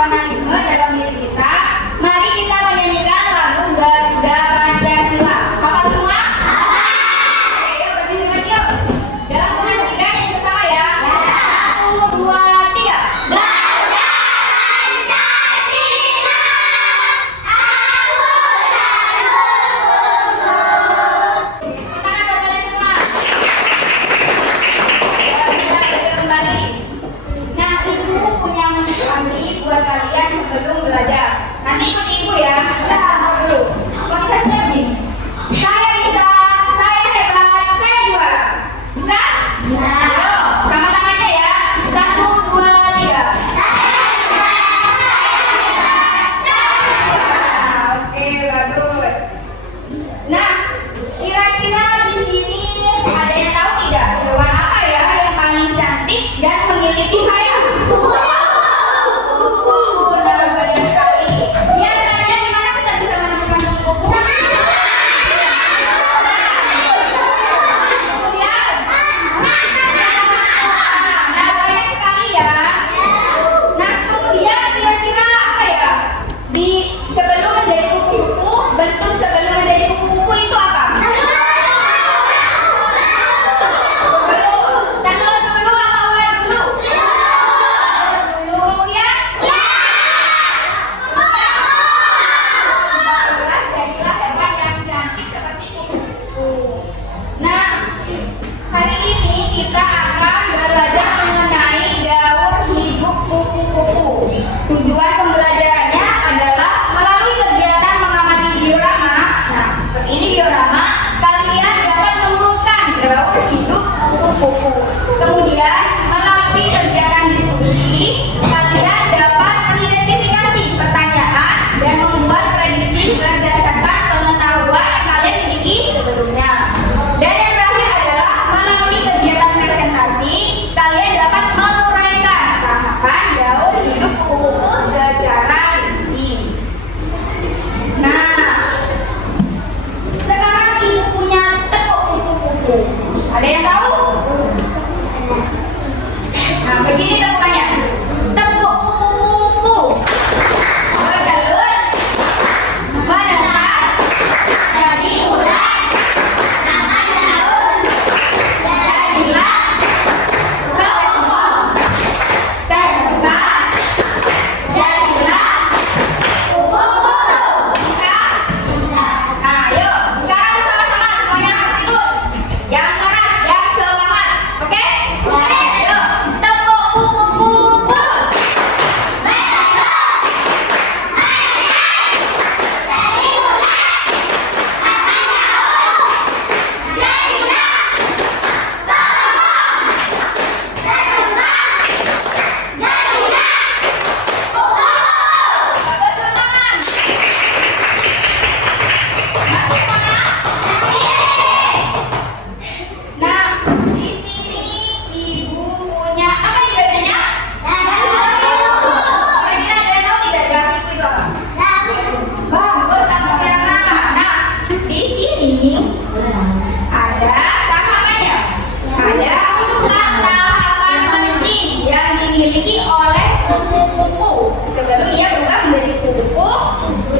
nasionalisme dalam diri kita, mari kita menyanyikan lagu Garuda Pancasila. Hafal semua? Oke, yuk berdiri lagi yuk. Dalam hitungan ketiga nyanyi bersama ya. 1, 2, 3. Garuda Pancasila, aku dan Tangan buat kalian semua. Kita kembali. Nah, ibu punya motivasi buat kalian sebelum belajar. Nanti ikut ibu ya. Kita ngomong dulu. Motivasinya begini. Saya bisa, saya hebat, saya juara. Bisa? Bisa. Ayo, sama tangannya ya. 1, 2, 3. Oke, bagus. Nah, kira-kira di sini ada yang tahu tidak hewan apa ya yang paling cantik dan memiliki sayap? Kupu, benar sekali. Biasanya di mana kita bisa menemukan kupu? Kemudian, nah banyak sekali ya. Nah kemudian kira-kira apa ya? Di sebelum menjadi kupu-kupu, bentuk sebelum menjadi kupu-kupu itu apa? Belum. Telur dulu atau ular dulu? Dulu kemudian? Jadilah hewan yang cantik seperti kupu-kupu. Nah, hari ini kita akan belajar mengenai gaur hidup kupu-kupu. Tujuan pembelajarannya adalah melalui kegiatan mengamati diorama. Nah, seperti ini diorama, kalian dapat menemukan gaur hidup kupu-kupu. Kemudian, melalui kegiatan diskusi, kalian dapat mengidentifikasi pertanyaan dan membuat prediksi berdasarkan pengetahuan yang kalian miliki sebelumnya. Dan yang terakhir adalah melalui kegiatan presentasi, kalian dapat menguraikan tahapan gaur hidup kupu-kupu secara rinci. Nah, sekarang ibu punya tepuk kupu-kupu. Ada yang tahu? Nah, begini tepukannya. Tepuk kupu-kupu. Bertelur, menetas, jadi ular, makan daun, jadilah kelompok. Terbuka, jadilah kupu-kupu. Bisa? Bisa. Nah, yuk. Sekarang sama-sama semuanya harus ikut. Yang keras, yang semangat. Oke? Yuk. Tepuk kupu-kupu. Bagus tangan. Masih semangat? Nah, di sini ibu punya apa ini bacanya? Kira-kira ada yang tahu tidak grafik itu apa? Bagus, kamu yang mana? Nah, di sini ada tahapannya. Ada 4 tahapan penting yang dimiliki oleh kupu-kupu. Sebelum ia berubah menjadi kupu-kupu,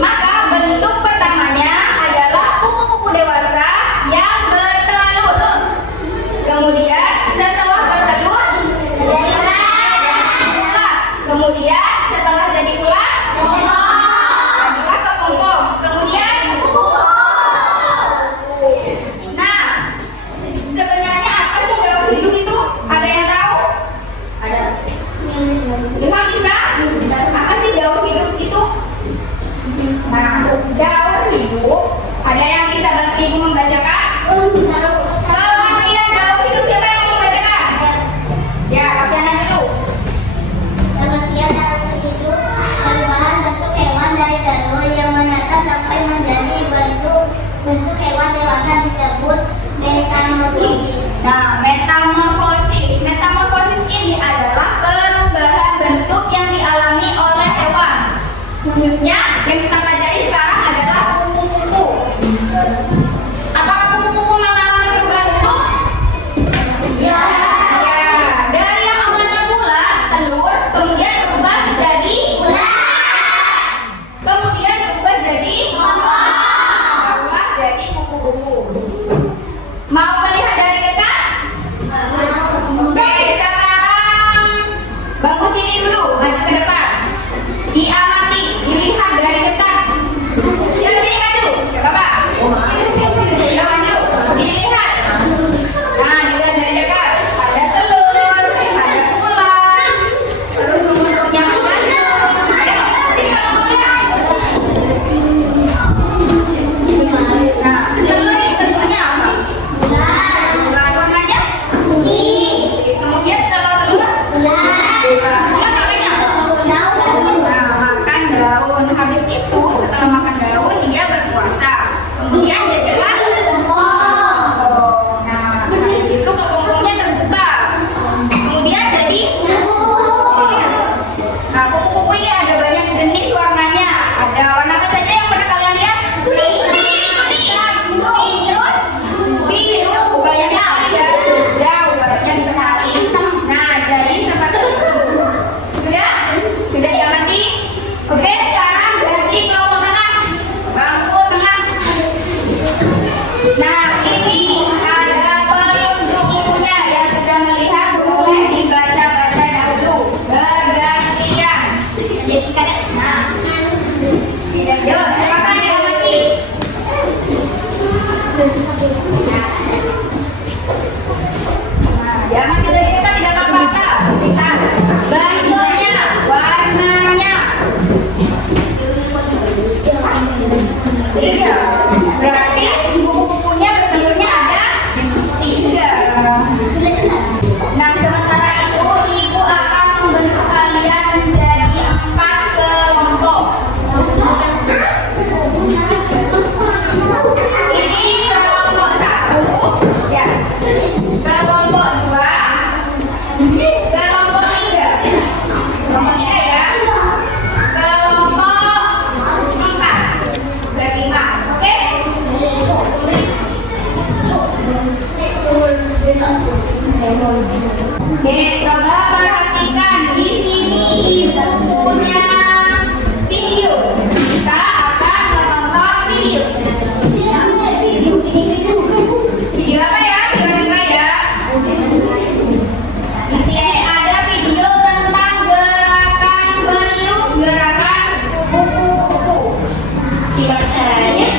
maka bentuk pertamanya adalah kupu-kupu dewasa yang bertelur. Kemudian setelah bertelur, kemudian setelah jadi ular, jadilah kepompong. Kemudian nah, sebenarnya apa sih gaur hidup itu? Ada yang tahu? Ada. Emang bisa? Apa sih gaur hidup itu? Nah, gaur hidup, ada yang bisa bantu ibu membacakan? Pengertian gaur hidup siapa yang mau membacakan? Ya, Kapiana dulu. Pengertian dalam hidup perubahan bentuk hewan dari telur yang menetas sampai menjadi bentuk hewan dewasa disebut metamorfosis. Nah, metamorfosis. Metamorfosis ini adalah perubahan bentuk yang dialami oleh hewan. Khususnya yang kita pelajari sekarang adalah kupu-kupu. Apakah kupu-kupu mengalami perubahan bentuk? Ya. Dari yang awalnya bulat, telur, kemudian berubah menjadi ular. Oke, coba perhatikan di sini ibu punya video. Kita akan menonton video. Video apa ya? Kira-kira ya? Di sini ada video tentang gerakan meniru gerakan kupu-kupu. Simak caranya.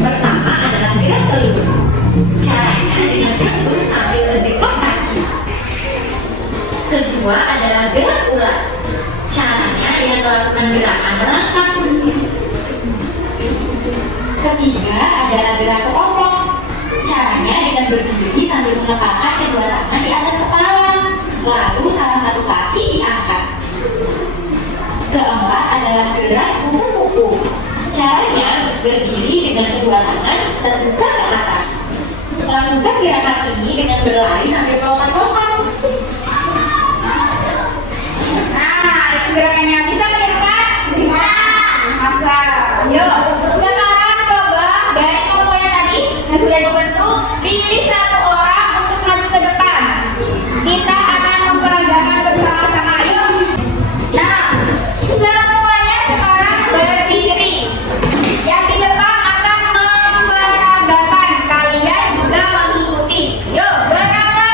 Pertama adalah gerak meliuk. Caranya dengan takut sambil berdekap kaki. Kedua adalah gerak ular. Caranya dengan melakukan gerakan merangkak. Ketiga adalah gerak kelompok. Caranya dengan berdiri sambil meletakkan kedua tangan di atas kepala. Lalu salah satu kaki diangkat. Keempat adalah gerak kupu-kupu. Caranya berdiri dengan kedua tangan terbuka ke atas. Lakukan gerakan ini dengan berlari sambil melompat-lompat. Nah, itu gerakannya. Bisa menirukan? Bisa. Masa? Yuk, sekarang coba dari kelompok yang tadi yang sudah dibentuk, pilih satu orang untuk maju ke depan. Kita akan memperagakan bersama-sama. Yuk. Nah, semuanya sekarang berdiri. Yang di depan akan memperagakan. Kalian juga mengikuti. Yuk, gerakan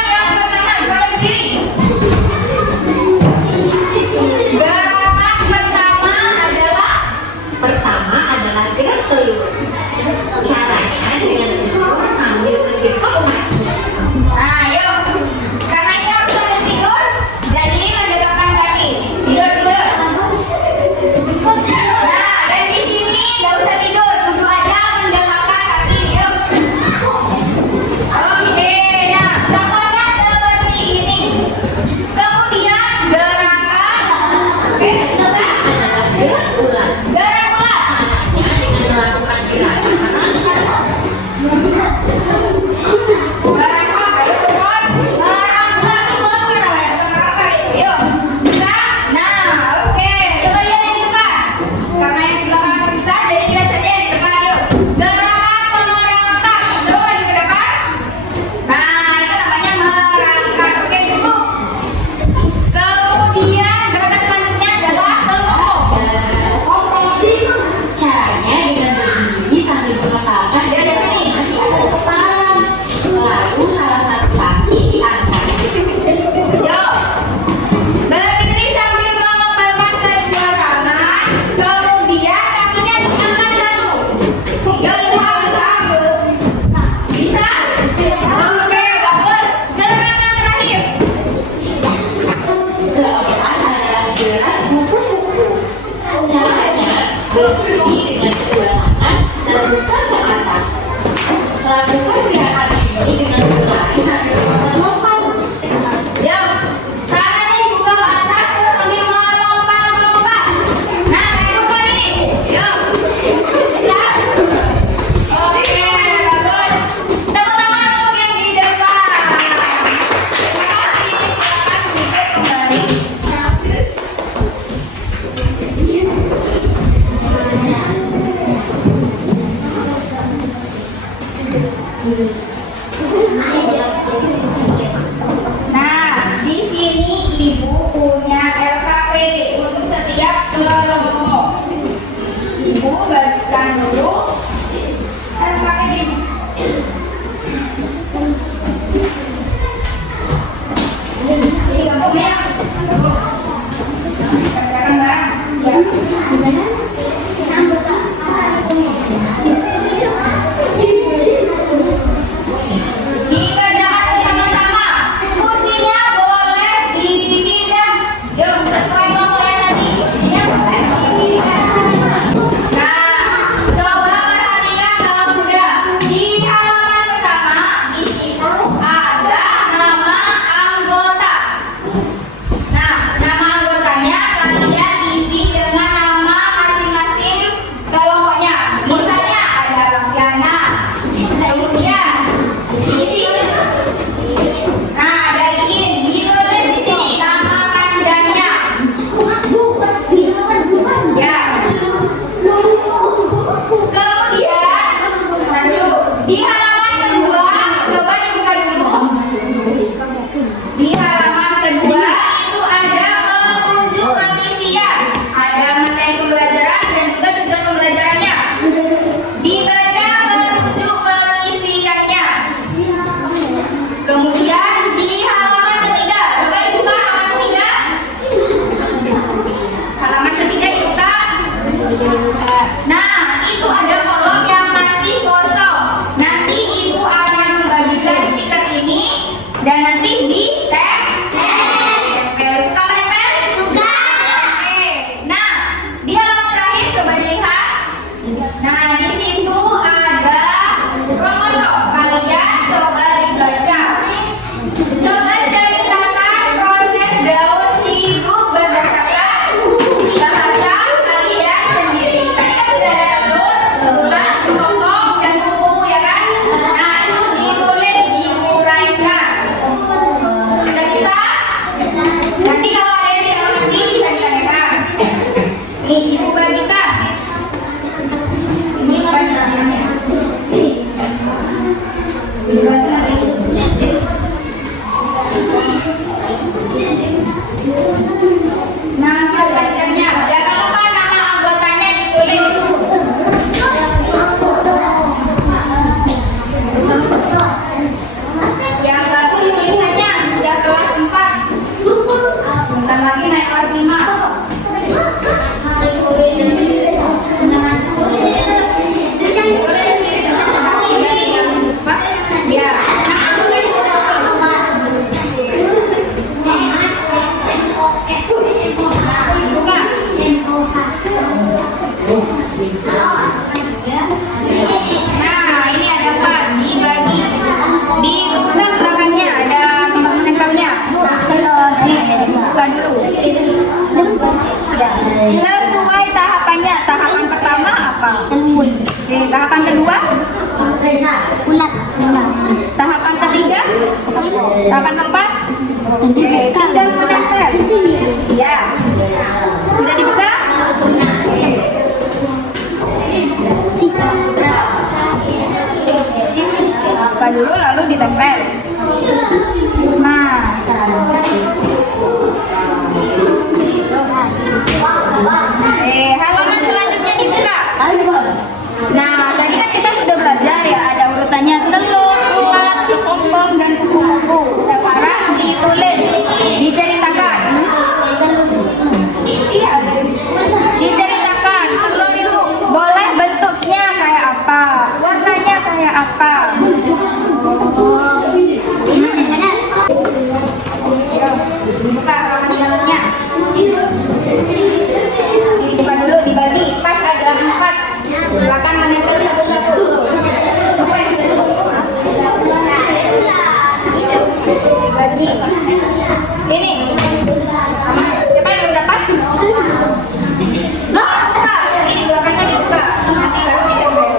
Kemudian di halaman ketiga, coba dibuka halaman ketiga. Halaman ketiga dibuka. Nah, itu ada kolom yang masih kosong. Nanti ibu akan membagikan stiker ini dan nanti ditempel. Suka menempel? Suka. Oke. Nah, di halaman terakhir coba dilihat. Nah, di situ ada kromosom. Kalian coba dibaca. Coba ceritakan proses daun hidup berdasarkan bahasa kalian sendiri. Tadi kan sudah ada telur, tulang, kelompok, dan kuku ya kan? Nah, itu ditulis, diuraikan. Sudah bisa? Nanti kalau ada yang tidak mengerti bisa ditanyakan. Nih, ibu bagikan. Ini pertanyaannya. Nama bacanya, jangan lupa nama anggotanya ditulis. Yang bagus tulisannya sudah kelas 4. Bentar lagi naik kelas 5. Nah, ini ada 4 dibagi. Dibuka belakangnya ada tempat menempelnya. Buka dulu. Sesuai tahapannya. Tahapan pertama apa? Oke, tahapan kedua? Ulat. Tahapan ketiga? Tahapan keempat? Oke, tinggal menempel. Ya. Sudah dibuka? Sip. Buka dulu lalu ditempel. Nah. Halaman selanjutnya dibuka. Nah, tadi kan kita sudah belajar ya, ada urutannya telur, ulat, kepompong, dan kuku-kuku. Sekarang ditulis, diceritakan. Iya, diceritakan telur itu boleh bentuknya kayak apa, warnanya kayak apa. Buka halaman dalamnya. Dibuka dulu, dibagi. Pas ada 4. Silakan menempel satu-satu. Dibagi. Ini. Siapa yang belum dapat? Buka. Ini belakangnya dibuka. Nanti baru ditempel.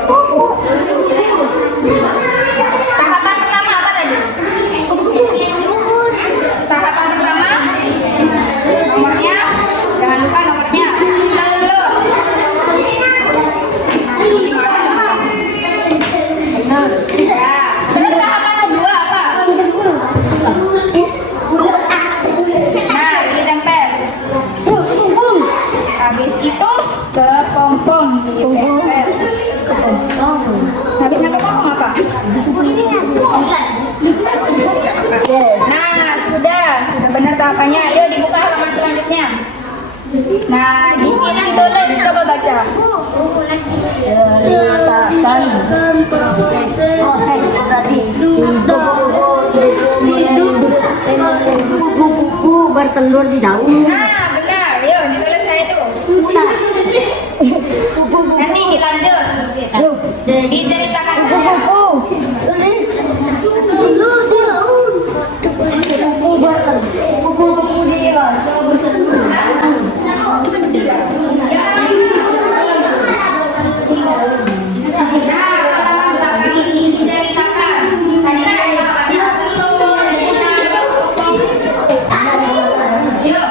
Tahapan pertama apa tadi? Tahapan pertama nomornya, jangan lupa nomornya telur. Ya. Terus tahapan kedua apa? Nah, ditempel. Habis itu kepompong ditempel. Habisnya kepompong apa? Nah, sudah benar tahapannya. Ayo dibuka halaman selanjutnya. Nah, di sini ditulis, coba baca. Ceritakan proses berarti kupu-kupu bertelur di daun. Nah, benar. Yuk, ditulis saya itu. Nanti dilanjut. Diceritakan saja. Telur di daun. Kupu-kupu dewasa bertelur. Yuk.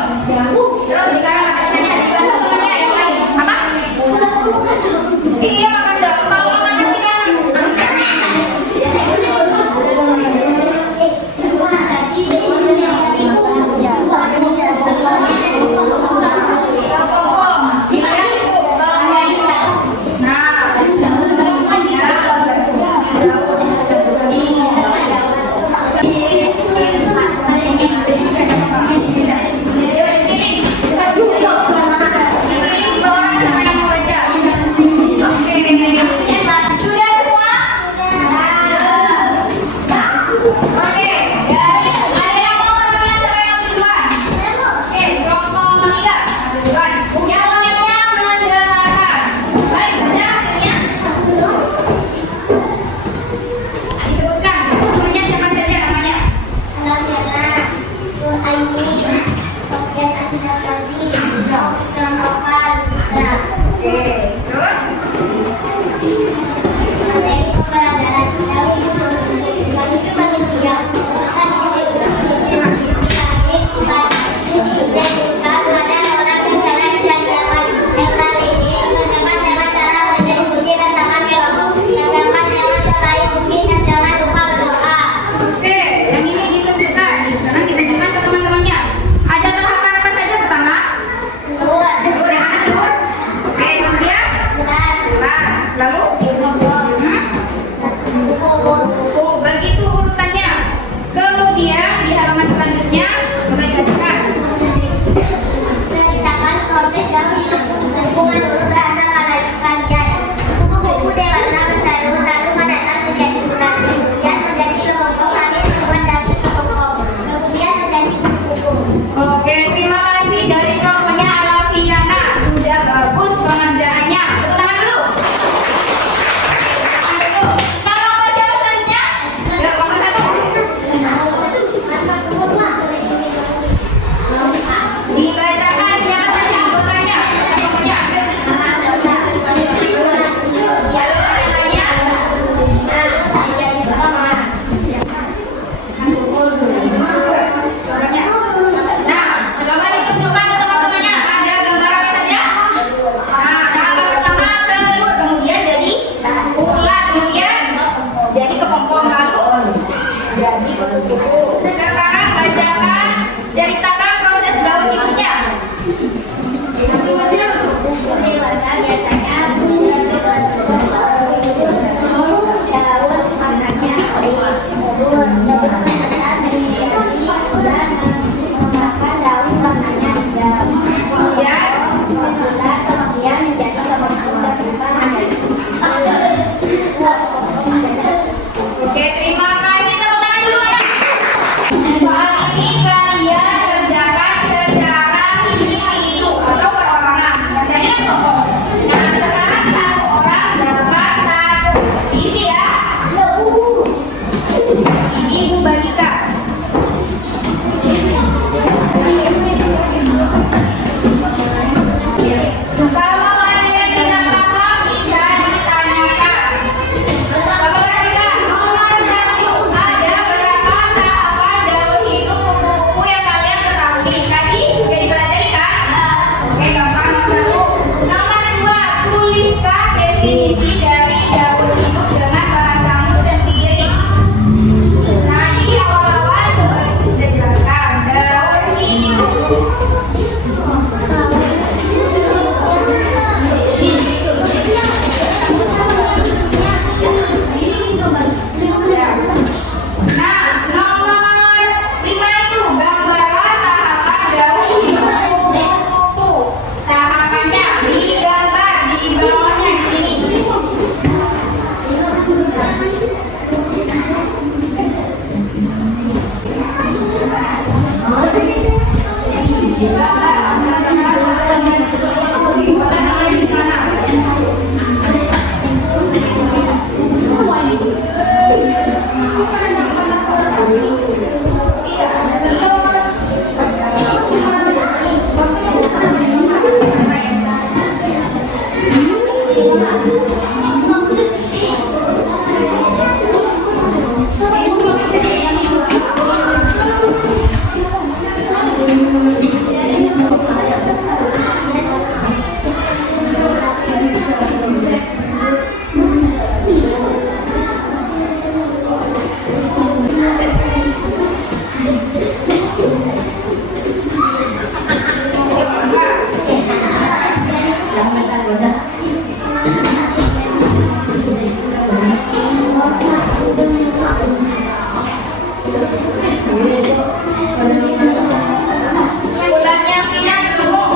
Bulannya Pian tunggu.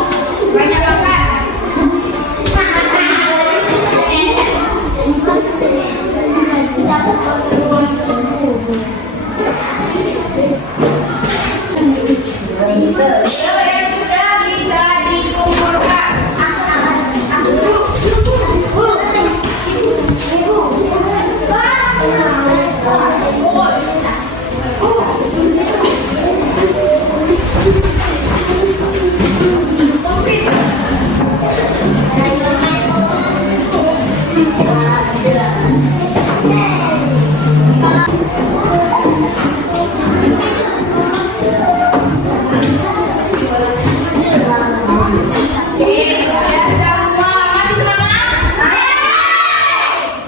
Banyak makan. Yang sudah bisa dikumpulkan. Oke, sudah semua masih semangat?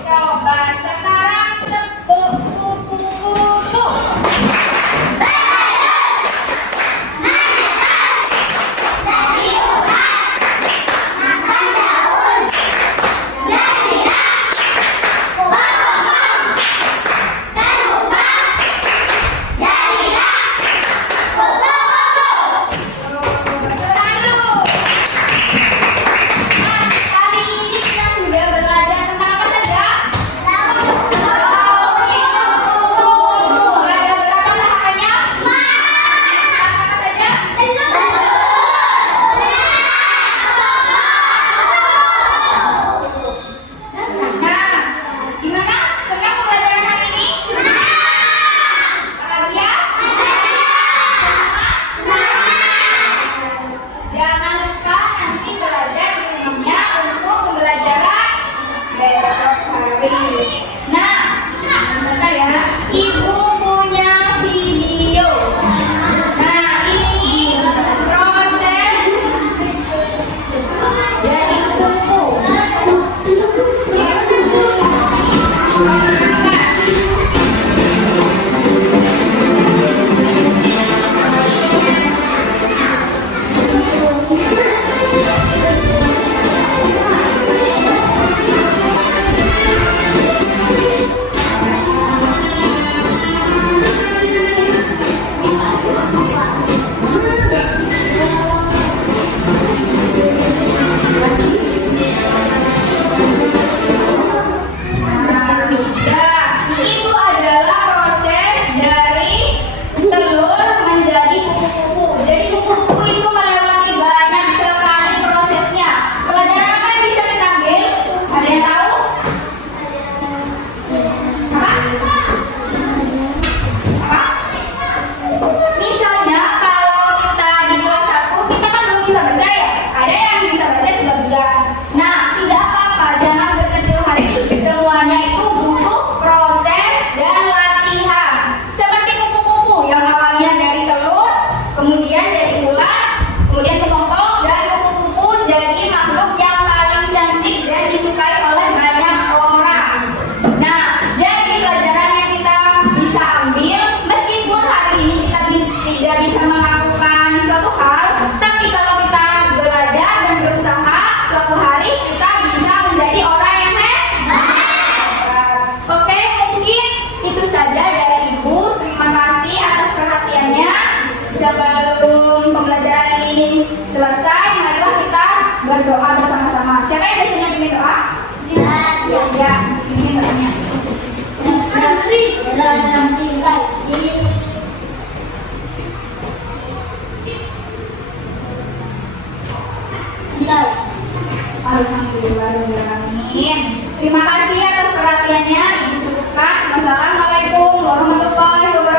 Coba sekarang tepuk kuku-kuku. Tenang dulu. Nah, hari ini kita sudah belajar tentang apa saja? Ada berapa tahapannya? Apa saja? Nah, gimana? Senang pelajaran hari ini? Bahagia? Jangan lupa nanti belajar di rumahnya untuk pembelajaran besok hari. Nah, sebentar ya. Ibu punya video. Nah, ini proses jadi kuku. Nah, itu adalah proses dari telur menjadi kuku-kuku. Jadi kuku-kuku itu melewati banyak sekali prosesnya. Pelajaran apa yang bisa kita ambil? Ada yang tahu? Apa? Apa? Misalnya kalau kita di kelas 1 kita kan belum bisa baca ya. Ada yang bisa baca sebagian. Nah, tidak apa-apa, jangan berkecil hati. Semuanya itu butuh proses dan latihan. Seperti kuku-kuku yang awalnya dari telur, kemudian jadi ulat, kemudian kepompong, dan kuku-kuku jadi makhluk yang paling cantik dan disukai oleh banyak orang. Nah, jadi pelajaran yang kita bisa ambil, meskipun hari ini kita tidak bisa melakukan suatu hal, tapi kalau kita belajar dan berusaha, suatu hari kita bisa menjadi orang yang hebat. Oke, mungkin itu saja dari Ibu. Terima kasih atas perhatiannya. Sebelum pembelajaran ini selesai, marilah kita berdoa bersama-sama. Siapa yang biasanya ingin doa? Ya, ini doanya. Alhamdulillahirrahmanirrahim. Terima kasih atas perhatiannya. Ibu cukupkan. Wassalamualaikum warahmatullahi wabarakatuh.